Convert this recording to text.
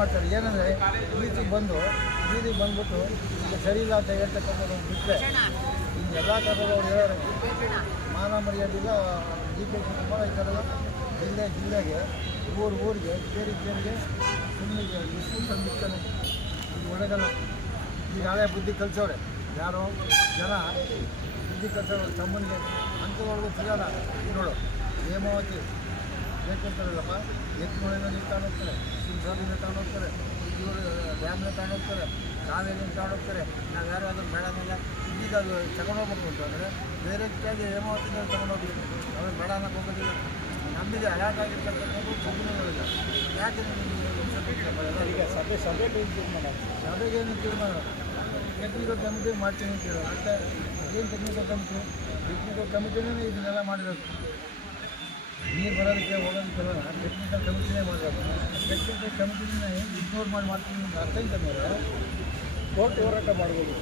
ಮಾಡ್ತಾರೆ. ಏನಂದರೆ ಬೀದಿಗೆ ಬಂದುಬಿಟ್ಟು ಈಗ ಸರಿ ಇಲ್ಲ ಅಂತ ಹೇಳ್ತಕ್ಕಂಥದ್ದು ಬಿಟ್ಟರೆ ಇನ್ನೆಲ್ಲ ಥರದ ಅವ್ರು ಹೇಳೋರು ಮಾನ ಮರ್ಯಾದೆಲ್ಲ DK ಶಿವಕುಮಾರ್ ಈ ಥರದ ಜಿಲ್ಲೆಗೆ ಊರಿಗೆ ಕೇರಿಗೆ ಸುಮ್ಮನೆ ಎಷ್ಟು ತಂದಿರ್ತಾನೆ. ಇದು ಒಳಗಲ್ಲ. ಈಗ ನಾಳೆ ಬುದ್ಧಿ ಕಲಿಸೋರೆ ಯಾರೋ ಜನ ಬುದ್ಧಿ ಕಲಿಸೋರು ತಮ್ಮನಿಗೆ ಅಂಥವ್ರಿಗೂ ಸಿಗಲ್ಲ. ನೋಡು ಹೇಮಾವತಿ ಬೇಕು ಅಂತಾರಲ್ಲಪ್ಪ, ಎತ್ತುಗಳಿಂದ ನೀರು ತಗೊಂಡೋಗ್ತಾರೆ, ಸಿಂಧದಿಂದ ತಗೊಂಡೋಗ್ತಾರೆ, ಇವರು ಡ್ಯಾಮ್ನ ತಗೊಂಡೋಗ್ತಾರೆ, ಕಾವೇರಿಯಿಂದ ತಗೊಂಡೋಗ್ತಾರೆ. ನಾವು ಯಾರು ಅದನ್ನು ಬೇಡನಿಲ್ಲ ಈಗ ಅದು ತಗೊಂಡೋಗ್ಬೇಕು ಅಂತಂದರೆ ಡೈರೆಕ್ಟಾಗಿ ಹೇಮಾವತಿಯಿಂದ ತಗೊಂಡೋಗ್ಬೇಕು. ಅವ್ರು ಬೇಡ ಅನ್ನಕ್ಕೆ ಹೋಗೋದಿಲ್ಲ. ನಮಗೆ ಅಯಾಟಾಗಿರ್ತಕ್ಕಂಥದ್ದು ಸುಮ್ಮನೆಗಳಿಲ್ಲ. ಯಾಕೆ ಈಗ ಸಭೆಗೆ ಸಭೆಗೇನು ತೀರ್ಮಾನ ಟೆಕ್ನಿಕಲ್ ಕಮಿಟಿ ಮಾಡ್ತೀನಿ ಅಂತೀರ. ಮತ್ತೆ ಏನು ಟೆಕ್ನಿಕಲ್ ಕಮಿಟಿನೇ ಇದನ್ನೆಲ್ಲ ಮಾಡಿರೋದು. ನೀರು ಬರೋದಕ್ಕೆ ಹೋಗೋದಕ್ಕೆಲ್ಲ ಟೆಕ್ನಿಕಲ್ ಕಮಿಟಿನೇ ಮಾಡಬೇಕು. ಟೆಕ್ನಿಕಲ್ ಕಮಿಟಿನೇ ಇಗ್ನೋರ್ ಮಾಡ್ತೀನಿ ಅಂತ ಅರ್ಥ ಐತೆ. ಕೋರ್ಟ್ ಹೋರಾಟ ಮಾಡ್ಬೋದು.